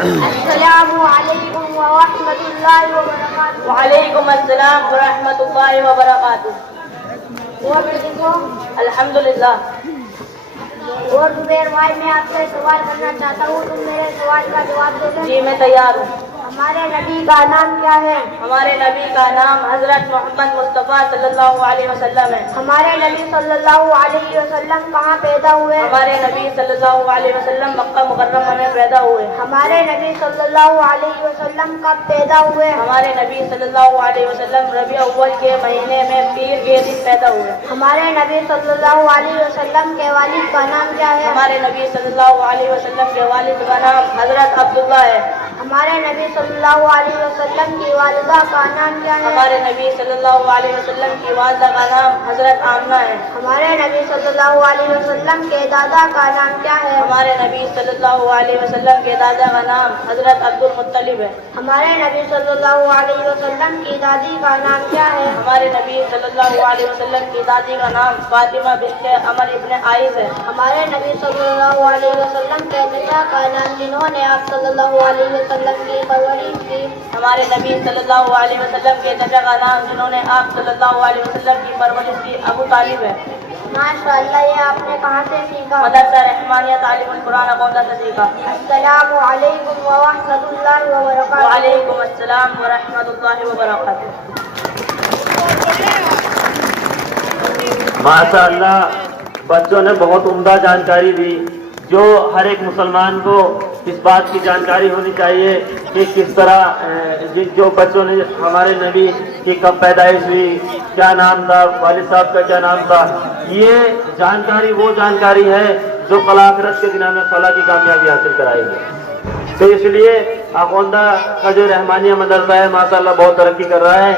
السلام علیکم ورحمۃ اللہ وبرکاتہ۔ وعلیکم السلام ورحمۃ اللہ وبرکاتہ۔ اور دیکھو الحمدللہ۔ اور زبیر بھائی، میں آپ سے سوال کرنا چاہتا ہوں، تم میرے سوال کا جواب دے دیں۔ جی میں تیار ہوں۔ ہمارے نبی کا نام کیا ہے؟ ہمارے نبی کا نام حضرت محمد مصطفیٰ صلی اللہ علیہ وسلم ہے۔ ہمارے نبی صلی اللہ علیہ وسلم کہاں پیدا ہوئے؟ ہمارے نبی صلی اللہ علیہ وسلم مکہ مکرمہ میں پیدا ہوئے۔ ہمارے نبی صلی اللہ علیہ وسلم کب پیدا ہوئے؟ ہمارے نبی صلی اللہ علیہ وسلم ربیع اول کے مہینے میں پیر کے دن پیدا ہوئے۔ ہمارے نبی صلی اللہ علیہ وسلم کے والد کا نام کیا ہے؟ ہمارے نبی صلی اللہ علیہ وسلم کے والد کا نام حضرت عبداللہ ہے۔ ہمارے نبی صلی اللہ علیہ وسلم کی والدہ کا نام کیا ہے؟ ہمارے نبی صلی اللہ علیہ وسلم کی والدہ کا نام حضرت آمنہ ہے۔ ہمارے نبی صلی اللہ علیہ وسلم کے دادا کا نام کیا ہے؟ ہمارے نبی صلی اللہ علیہ وسلم کے دادا کا نام حضرت عبد المطلب ہے۔ ہمارے نبی صلی اللہ علیہ وسلم کی دادی کا نام کیا ہے؟ ہمارے نبی صلی اللہ علیہ وسلم کی دادی کا نام فاطمہ بنت عمر ابن عائض ہے۔ ہمارے نبی صلی اللہ علیہ وسلم کے چچا کا نام جنہوں نے آپ صلی اللہ علیہ وسلم کی پرورش کی۔ ہمارے نبی صلی اللہ علیہ وسلم کے چچا کا نام جنہوں نے آپ صلی اللہ علیہ وسلم کی پرورش کی ابو طالب ہے۔ ماشاء اللہ، یہ آپ نے کہاں سے سیکھا؟ مدرسہ رحمانیہ تعلیم القرآن اقوندہ سے سیکھا۔ السلام علیکم ورحمۃ اللہ وبرکاتہ۔ وعلیکم السلام ورحمۃ اللہ وبرکاتہ۔ ماشاء اللہ، بچوں نے بہت عمدہ جانکاری دی، جو ہر ایک مسلمان کو اس بات کی جانکاری ہونی چاہیے کہ کس طرح جو بچوں نے ہمارے نبی کی کب پیدائش ہوئی، کیا نام تھا، والد صاحب کا کیا نام تھا، یہ جانکاری وہ جانکاری ہے جو کل آخرت کے دن میں فلاح کی کامیابی حاصل کرائے گی۔ تو اس لیے اقوندہ کا جو رحمانیہ مدرسہ ہے ماشاء اللہ بہت ترقی کر رہا ہے۔